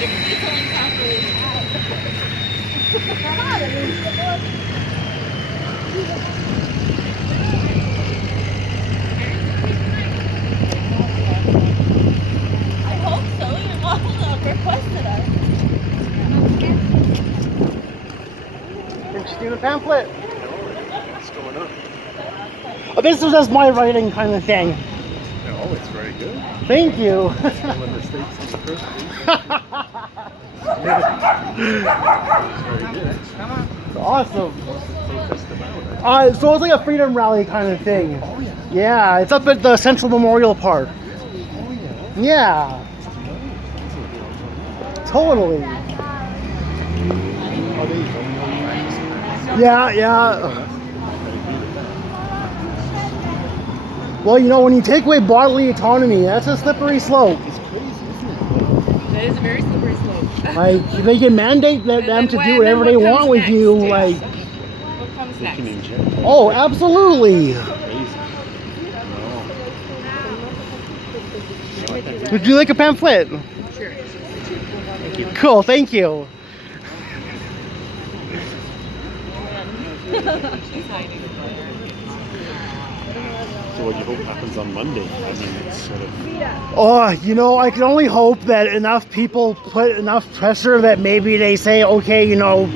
I hope so. Your mom requested us. Interesting pamphlet. What's going on? Oh, this is just my writing kind of thing. Oh, it's very good. Thank you. Still in the States on the first page. It's very good. It's awesome. What's the protest about? So it's like a freedom rally kind of thing. Oh, yeah. Yeah, it's up at the Central Memorial Park. Oh, yeah. Yeah, totally. Oh, there you go. Yeah, yeah. Well, you know, when you take away bodily autonomy, that's a slippery slope. It's crazy, isn't That is a very slippery slope. Like, they can mandate them to do whatever they want with you. Like, What comes it? They can next? inject. oh, absolutely. Crazy. Would you like a pamphlet? Sure. Thank you. Cool, thank you. She's hiding. So what do you hope happens on Monday? I mean, it's sort of... Oh, you know, I can only hope that enough people put enough pressure that maybe they say, okay, you know,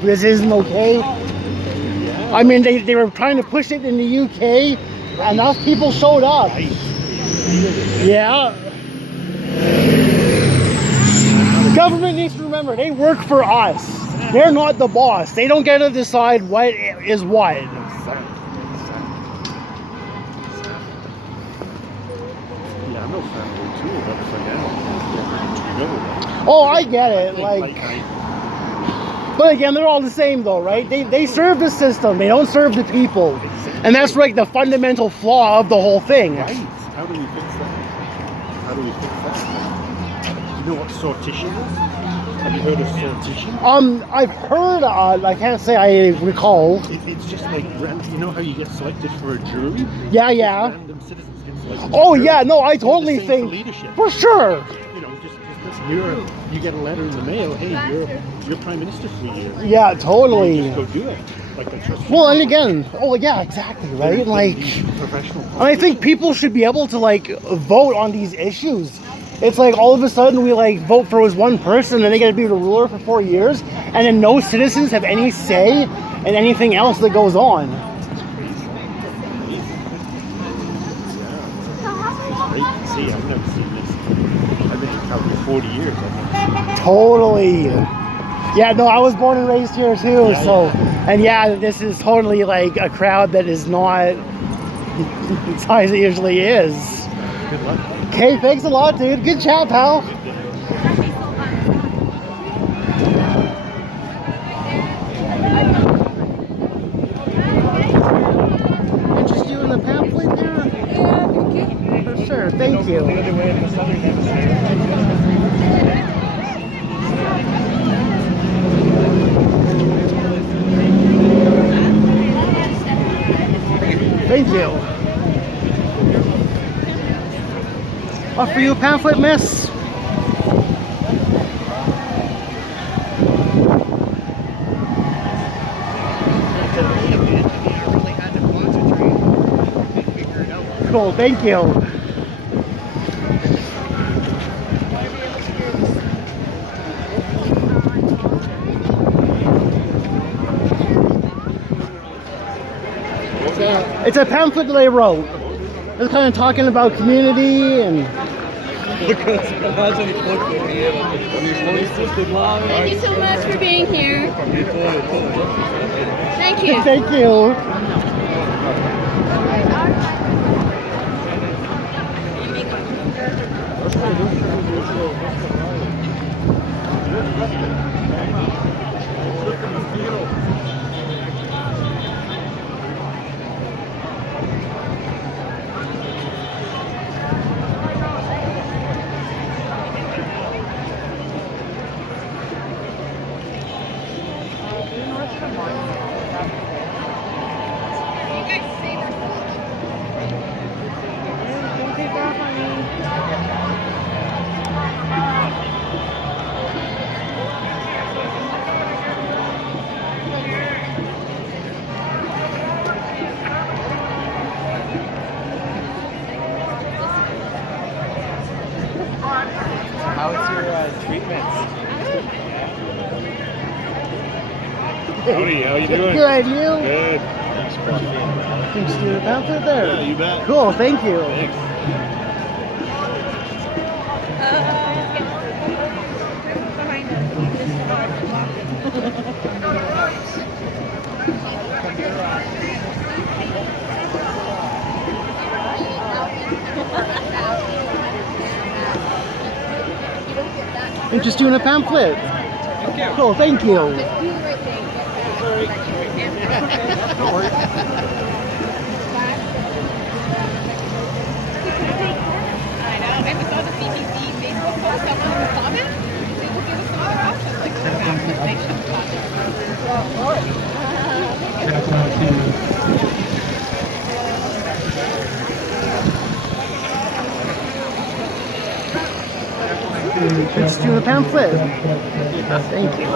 this isn't okay. I mean, they were trying to push it in the UK. Enough people showed up. Right. Yeah. The government needs to remember, they work for us. They're not the boss. They don't get to decide what is what. Yeah, I'm no fan of it too, but for now, it's Oh, I get it. Like, but again, they're all the same though, right? They serve the system. They don't serve the people. And that's like the fundamental flaw of the whole thing. Right. How do we fix that? How do we fix that? Do you know what sortition is? Have you heard of sortition? I've heard, I can't say I recall. It's just like, you know how you get selected for a jury? Yeah, yeah. Random citizens get selected. Oh for a jury. yeah, no, I Do the totally same think, for leadership. for sure. You know, just you get a letter in the mail. Hey, you're prime minister for a year. Yeah, totally. Just go do it. Like that's just. Well, and again, oh yeah, exactly, right? Like, professional. and I think people should be able to like vote on these issues. It's like all of a sudden we like vote for this one person and they get to be the ruler for 4 years, and then no citizens have any say in anything else that goes on. Great to see. I've never seen this. I've been in Calgary 40 years. Totally. Yeah, no, I was born and raised here too, so, and yeah, this is totally like a crowd that is not the size it usually is. Good luck. Okay, thanks a lot, dude. Good chat, pal. Interest you in the pamphlet there? Yeah, for sure. Thank you. Thank you. Offer you a pamphlet, miss? Cool, thank you. It's a pamphlet that I wrote. It's kind of talking about community and... Thank you so much for being here. Thank you. Thank you. treatments. Howdy, how you doing? Good, you? Good. Can you just do the pamphlet there? Yeah, you bet. Cool, thank you. Thanks. I'm just doing a pamphlet. Cool, thank you. Don't worry. I know. I just saw the CBC Facebook post someone in the comments. They will give us some other options like the vaccination Just doing a pamphlet. Thank you.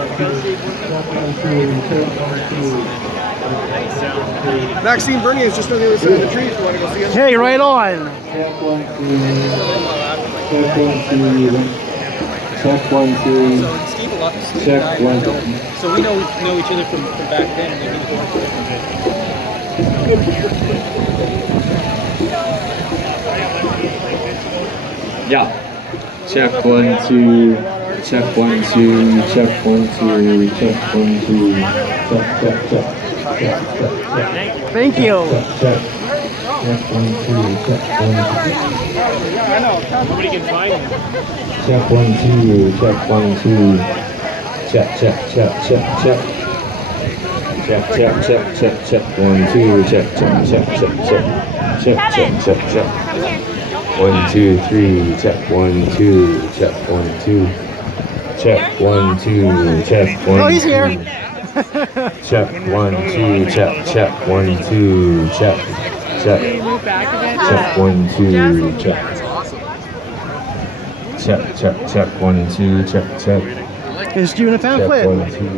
Maxime Bernier is just on the other side of the tree if you want to go see him. Hey, right on. Check 1, 2. Check 1, 2. So Steve a lot. Check 1, 2. So we know each other from back then, and maybe Yeah. Check 1, 2. Check 1, 2. Check 1, 2. Check 1, 2. Check. Thank you. Check 1, 2. Check 1, 2. Nobody can find him. Check 1, 2. Check 1, 2. Check. Check 1, 2. Check. 1, 2, 3. Check 1, 2. Check 1, 2. Check 1, 2. Check 1. Oh, he's here. Check 1, 2. Check 1, 2. Check 1, 2. Check 1, 2. Check. Just doing a Check pamphlet. 1, 2.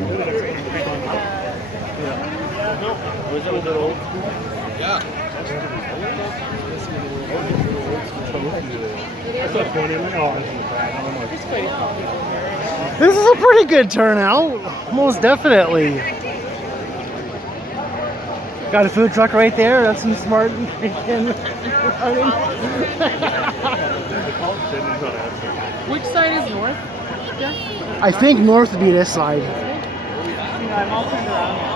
This is a pretty good turnout. Most definitely. Got a food truck right there. That's some smart. Which side is north? I think north would be this side. I'm all turned around.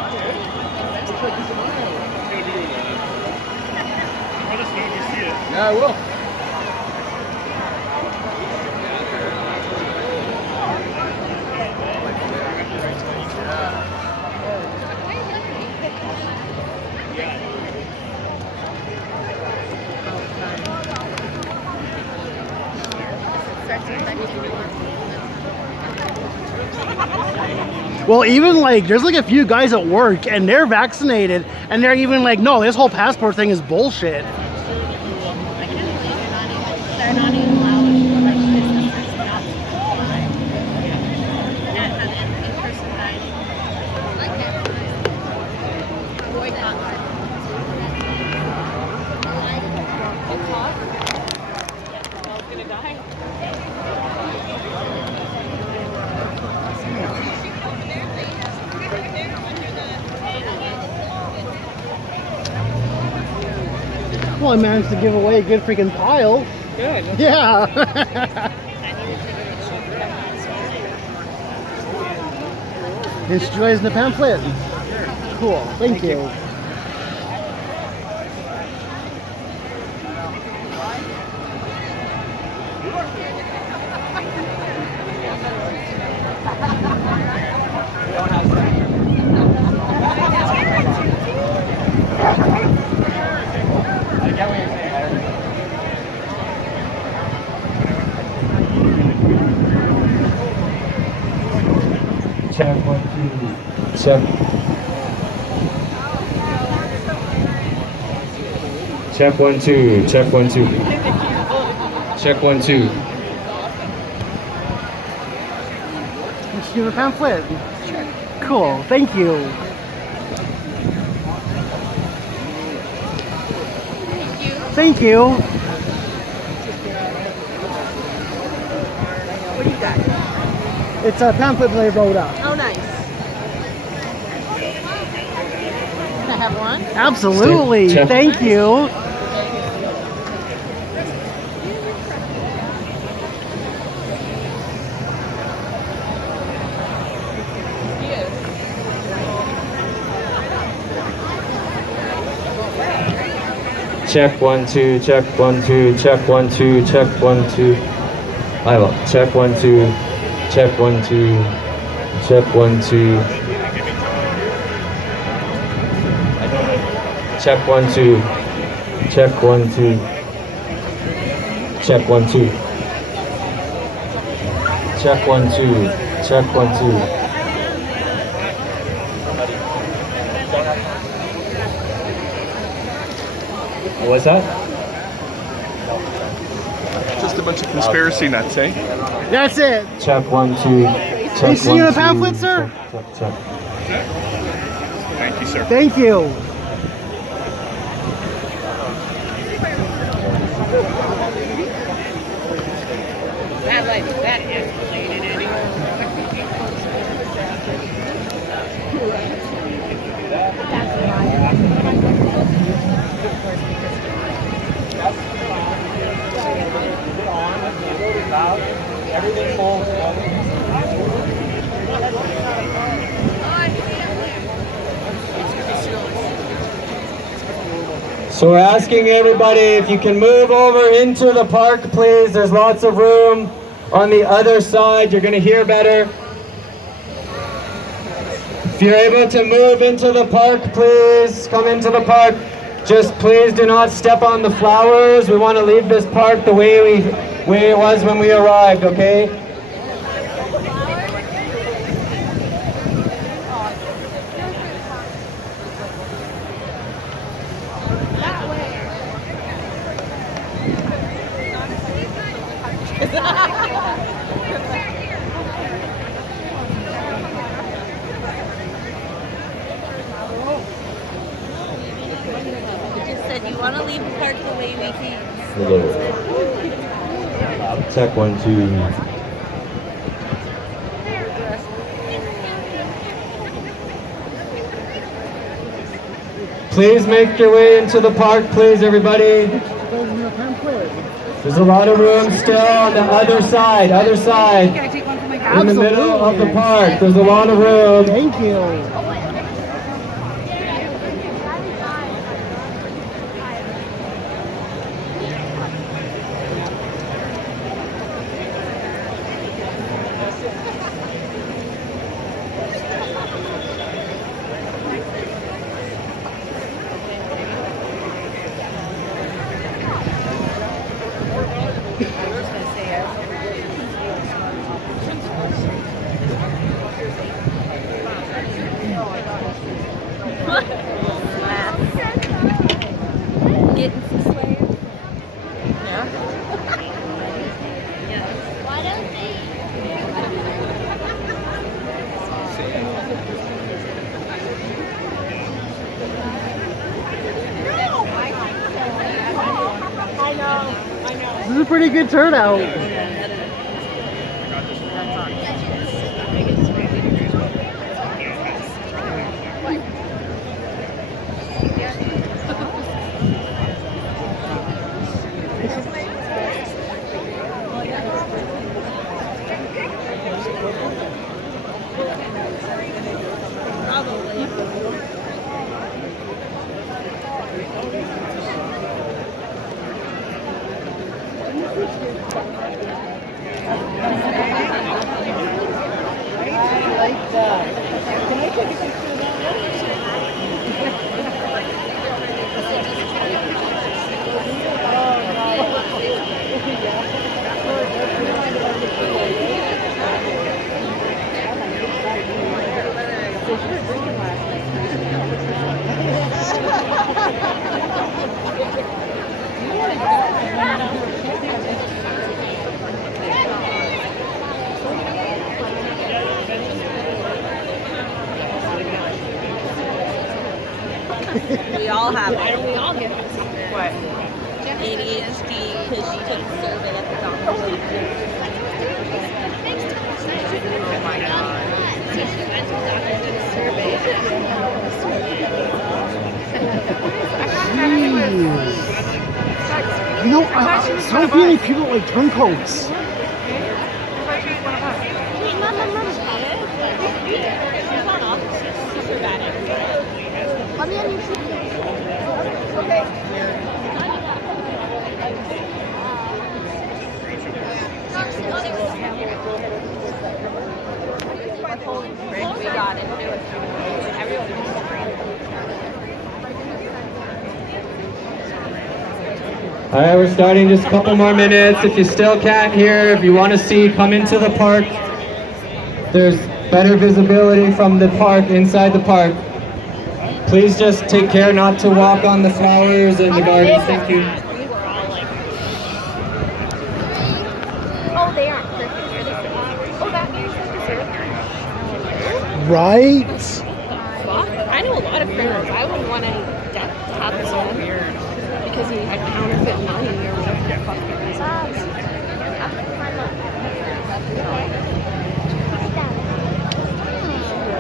Yeah, I will. Well, even like, there's like a few guys at work and they're vaccinated and they're even like, no, this whole passport thing is bullshit. They're not even allowed like businesses not to comply. And have in-person dining. Boycott. It's hot. I was gonna die. Well, I managed to give away a good freaking pile. Good. Yeah. It's you guys in the pamphlet. Cool. Thank you. Check 1, 2. Check. Check 1, 2. Check 1, 2. Check 1, 2. Just do the pamphlet. Cool. Thank you. Thank you. What do you got? It's a pamphlet they wrote up. Oh, nice. Can I have one? Absolutely. Check. Thank you. Check 1 2, check 1 2, check 1 2, check 1 2. Check 1 2, check 1 2, check 1 2. Check 1 2, check 1 2, check 1 2. Check 1 2, check 1 2. What's that? Just a bunch of conspiracy nuts, eh? That's it. Check 1 2. Check You see the 1 2, pamphlet, sir? check. Thank you, sir. Thank you. That like that escalated anyway. So we're asking everybody if you can move over into the park, please. There's lots of room on the other side. You're going to hear better. If you're able to move into the park, please come into the park. Just please do not step on the flowers. We want to leave this park the way it was when we arrived, okay? You just said you want to leave the park the way we came. Check 1 2. Please make your way into the park, please, everybody. There's a lot of room still on the other side, Can I take one for my in the middle of the park. There's a lot of room. Thank you. Getting some slaves. Yeah. Why don't I know. This is a pretty good turnout. We all have it. We all get this. What? ADHD because she took the survey at the doctor's office. rentals after I did a survey. You know, so many people like turncoats. She's not on office. She's super bad at it. We got it. All right, we're starting just a couple more minutes. If you still can't hear, if you want to see, come into the park. There's better visibility from the park, inside the park. Please just take care not to walk on the flowers in the gardens. Thank you. Oh, they aren't perfect. Oh, that means Right? I know a lot of criminals. I wouldn't want any death to happen to him because he had counterfeit money or whatever the fuck it was.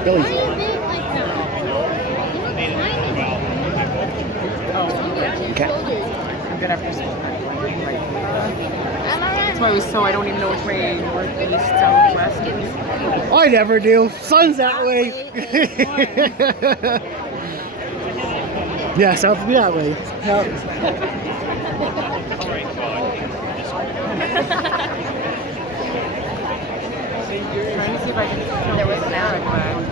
Billy. Okay. That's why it was so I don't even know which way north, east, south, west is. I never do. Sun's that way. Yeah, south would be that way. Yep. Trying to see if I can there was an attic, but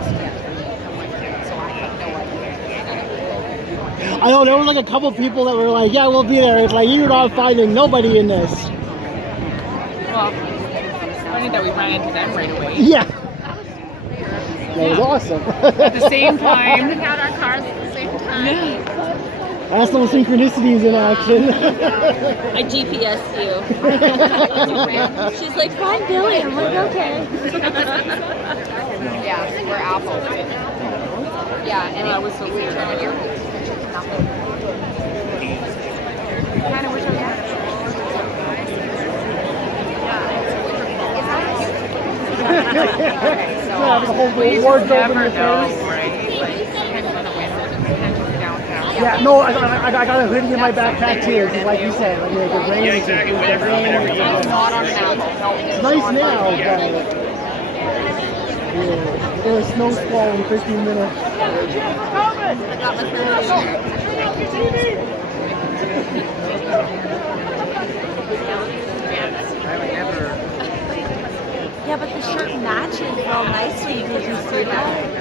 so I have no idea. I know there was like a couple people that were like, yeah, we'll be there. It's like, you're not finding nobody in this. Well, funny that we ran into them right away. Yeah. That was awesome. At the same time. Taking out our cars at the same time. Yeah. That's some synchronicities in action. I GPS'd you. She's like, find Billy. I'm like, okay. Yeah, we're Apple. Yeah, and That was so weird. nothing. Kind of wish I had. Yeah, the whole We just wardrobe in never your know, face. right? Like, depends on the winter. Depends on the downtown. Yeah, no, I got a hoodie in my backpack too, because like you said, like it could rain, it could rain. It's not on now. It's nice now, but yeah, there's a snow squall in 15 minutes. Yeah, but the shirt matches real nicely. Did you see that?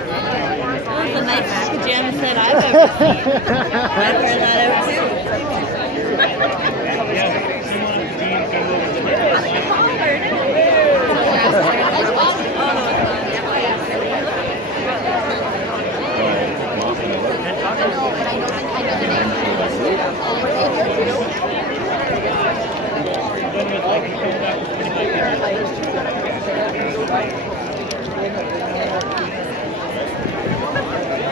That was the nicest pajama set I've ever seen. I'd wear that out too.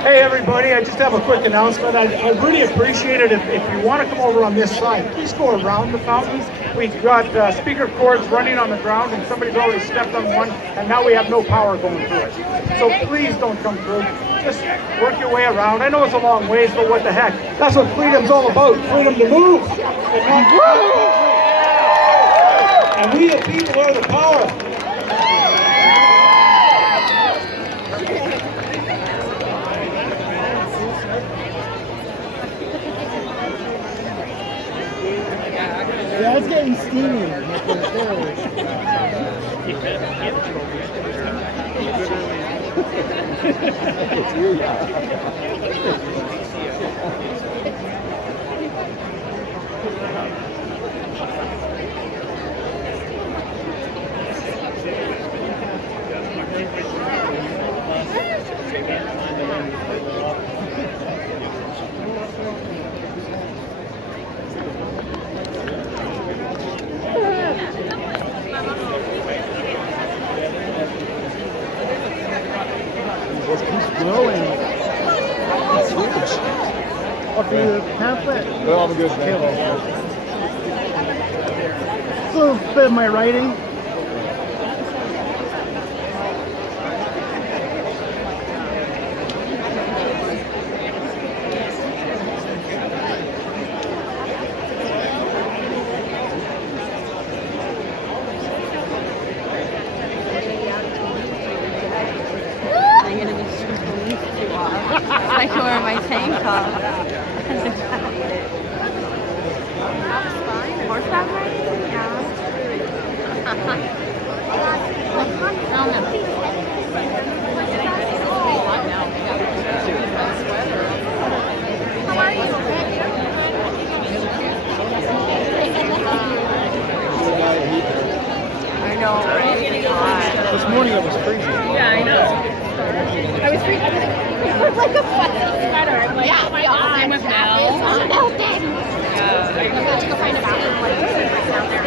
Hey everybody, I just have a quick announcement. I really appreciate it if you want to come over on this side, please go around the fountain. We've got speaker cords running on the ground and somebody's already stepped on one and now we have no power going through it. So please don't come through. Just work your way around. I know it's a long ways, but what the heck. That's what freedom's all about, freedom to move and not groove. And we the people are the power. Yeah, it's getting steamy. Just keeps growing. What for your pamphlet? Well, I'm good. A little bit of my writing. tank top. Horseback riding? Yeah. I know, right? This morning it was freezing. Yeah, I know. I was freaking like a fucking sweater. I'm like, oh my god, I'm with Mel. I'm going to go find a bathroom like down there.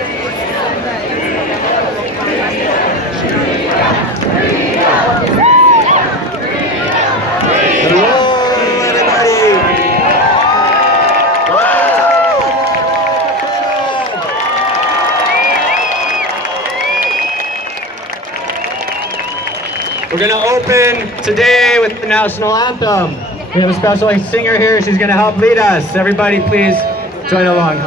Hello, everybody. We're going to open today with the national anthem. We have a special singer here. She's going to help lead us. Everybody, please join along.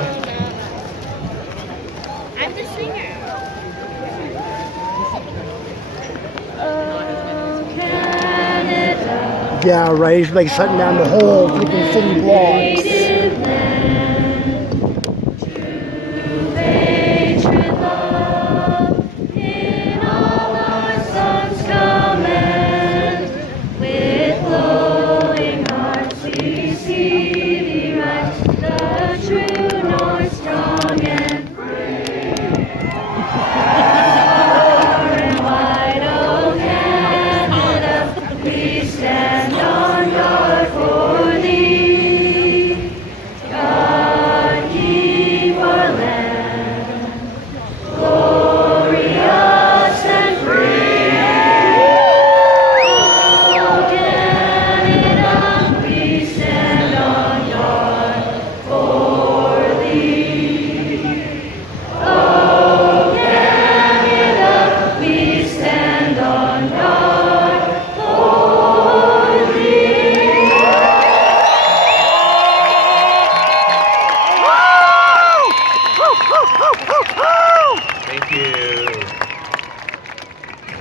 I'm the singer. Yeah, right. It's like shutting down the whole freaking city blocks.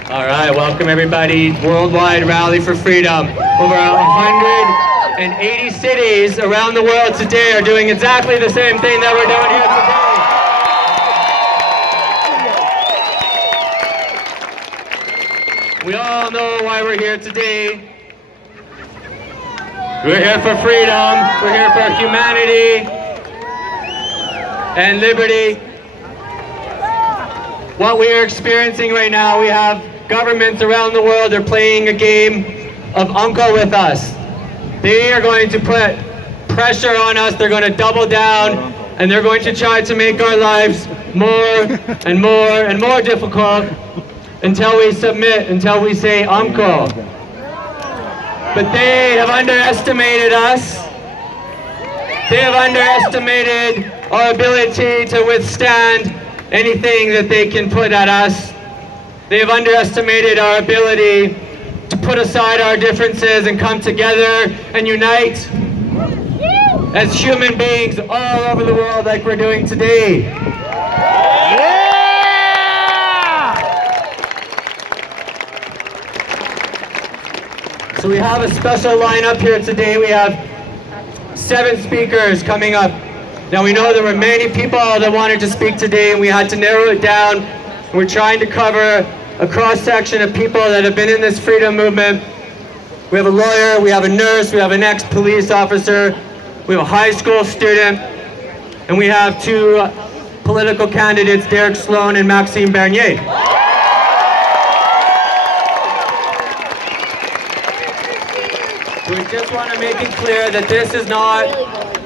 All right, welcome everybody. Worldwide Rally for Freedom. Over 180 cities around the world today are doing exactly the same thing that we're doing here today. We all know why we're here today. We're here for freedom. We're here for humanity and liberty. What we are experiencing right now, we have governments around the world are playing a game of uncle with us. They are going to put pressure on us. They're going to double down, and they're going to try to make our lives more and more and more difficult until we submit, until we say uncle. But they have underestimated us. They have underestimated our ability to withstand anything that they can put at us. They have underestimated our ability to put aside our differences and come together and unite as human beings all over the world like we're doing today. So we have a special lineup here today. We have 7 speakers coming up. Now we know there were many people that wanted to speak today, and we had to narrow it down. We're trying to cover a cross-section of people that have been in this freedom movement. We have a lawyer, we have a nurse, we have an ex-police officer, we have a high school student, and we have 2 political candidates, Derek Sloan and Maxime Bernier. We just want to make it clear that this is not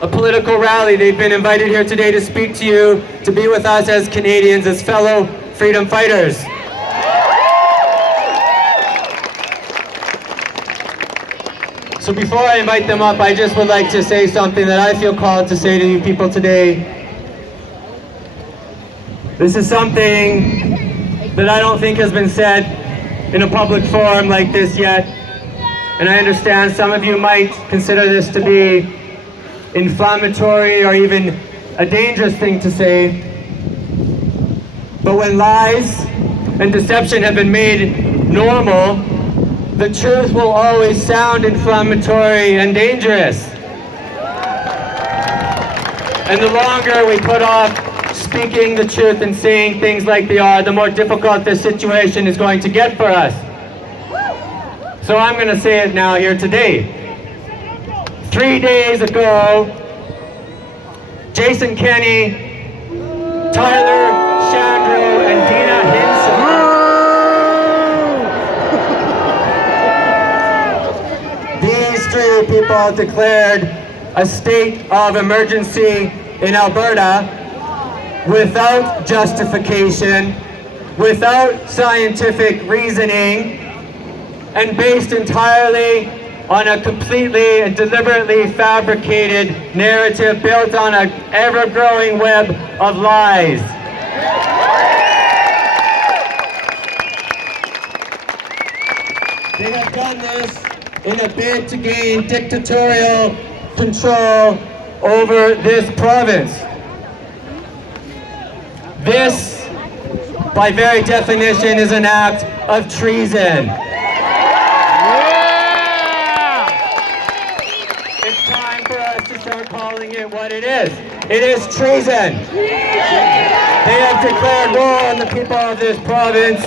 a political rally. They've been invited here today to speak to you, to be with us as Canadians, as fellow freedom fighters. So before I invite them up, I just would like to say something that I feel called to say to you people today. This is something that I don't think has been said in a public forum like this yet. And I understand some of you might consider this to be inflammatory or even a dangerous thing to say. But when lies and deception have been made normal, The truth will always sound inflammatory and dangerous. And the longer we put off speaking the truth and saying things like they are, the more difficult this situation is going to get for us. So I'm going to say it now here today. 3 days ago, Jason Kenney, Tyler Shandro, and Dina Hinson, these 3 people declared a state of emergency in Alberta without justification, without scientific reasoning, and based entirely on a completely and deliberately fabricated narrative built on an ever-growing web of lies. They have done this in a bid to gain dictatorial control over this province. This, by very definition, is an act of treason. It's time for us to start calling it what it is. It is treason. They have declared war on the people of this province,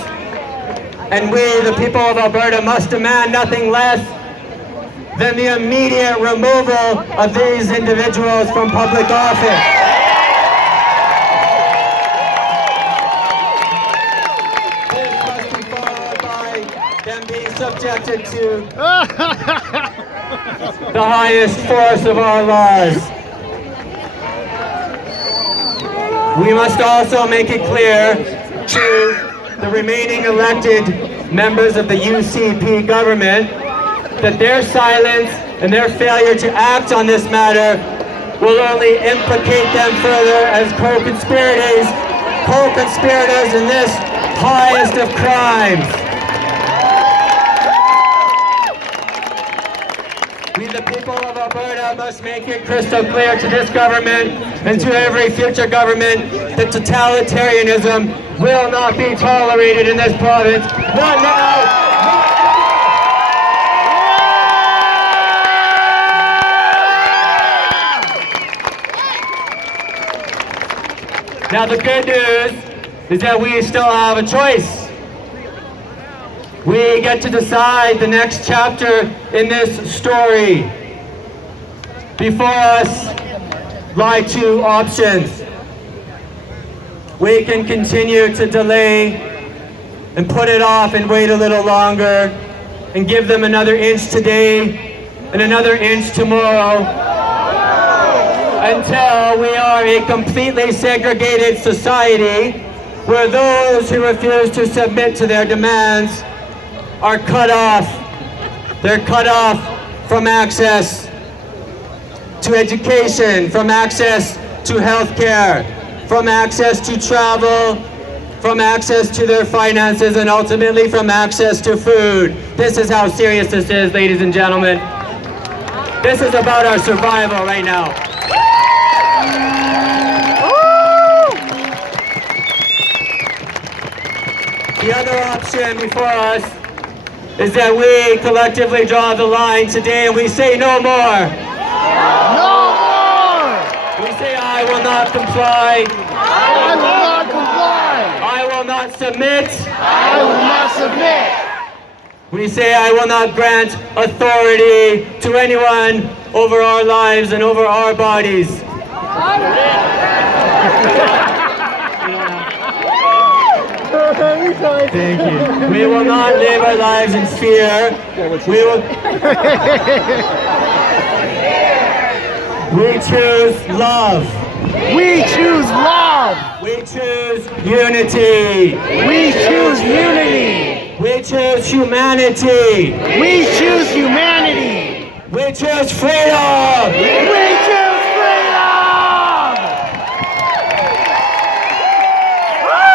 and we, the people of Alberta, must demand nothing less than the immediate removal of these individuals from public office. This must be followed by them being subjected to the highest force of our laws. We must also make it clear to the remaining elected members of the UCP government that their silence and their failure to act on this matter will only implicate them further as co-conspirators in this highest of crimes. We, the people of Alberta, must make it crystal clear to this government and to every future government that totalitarianism will not be tolerated in this province. Not now. Now the good news is that we still have a choice. We get to decide the next chapter in this story. Before us lie 2 options. We can continue to delay and put it off and wait a little longer and give them another inch today and another inch tomorrow until we are a completely segregated society where those who refuse to submit to their demands are cut off. They're cut off from access to education, from access to health care, from access to travel, from access to their finances, and ultimately from access to food. This is how serious this is, ladies and gentlemen. This is about our survival right now. The other option before us is that we collectively draw the line today and we say no more. No more! We say I will not comply. I will not comply! I will not submit. I will not submit! We say I will not grant authority to anyone over our lives and over our bodies. Thank you. We will not live our lives in fear. We will. We choose love. We choose love! We choose unity. We choose unity! We choose humanity. We choose humanity! We choose freedom. We choose freedom! Woo!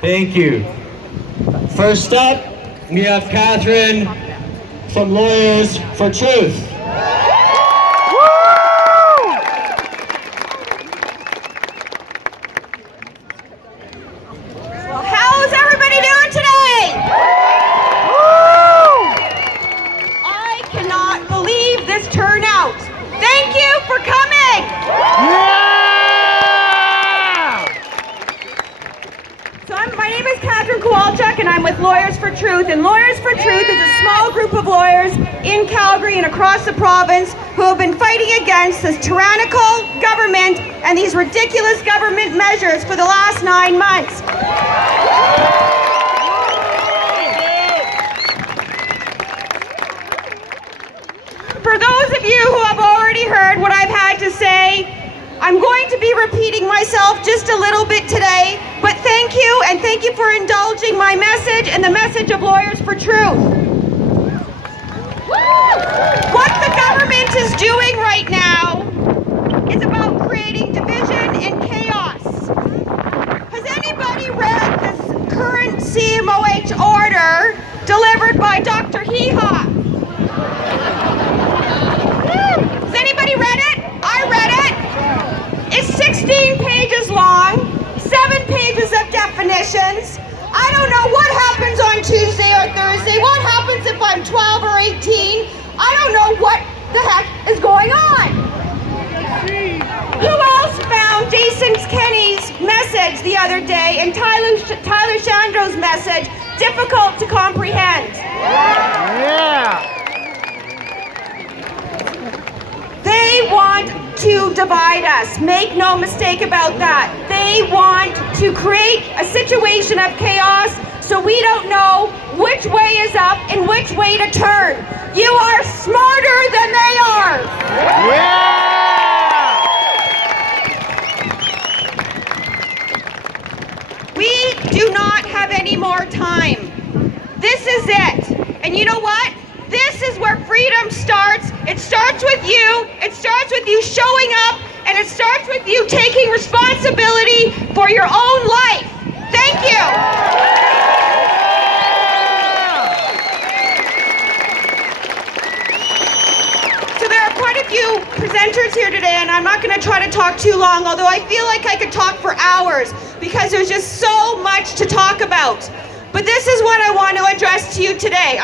Thank you. First up, we have Catherine from Lawyers for Truth. with Lawyers for Truth. And Lawyers for Truth is a small group of lawyers in Calgary and across the province who have been fighting against this tyrannical government and these ridiculous government measures for the last 9 months. For those of you who have already heard what I've had to say, I'm going to be repeating myself just a little bit today, but thank you, and thank you for indulging my message and the message of Lawyers for Truth. What the government is doing right now is about creating division and chaos. Has anybody read this current CMOH order delivered by Dr. Hee-Haw? Has anybody read it? I read it. It's 16 pages long, 7 pages of definitions. I don't know what happens on Tuesday or Thursday. What happens if I'm 12 or 18? I don't know what the heck is going on. Who else found Jason Kenney's message the other day and Tyler Shandro's message difficult to comprehend? Yeah. They want to divide us. Make no mistake about that. They want to create a situation of chaos so we don't know which way is up and which way to turn. You are smarter than they are. Yeah. We do not have any more time. This is it. And you know what? This is where freedom starts. It starts with you. It starts with you showing up. And it starts with you taking responsibility for your own life. Thank you. So there are quite a few presenters here today, and I'm not going to try to talk too long, although I feel like I could talk for hours because there's just so much to talk about. But this is what I want to address to you today.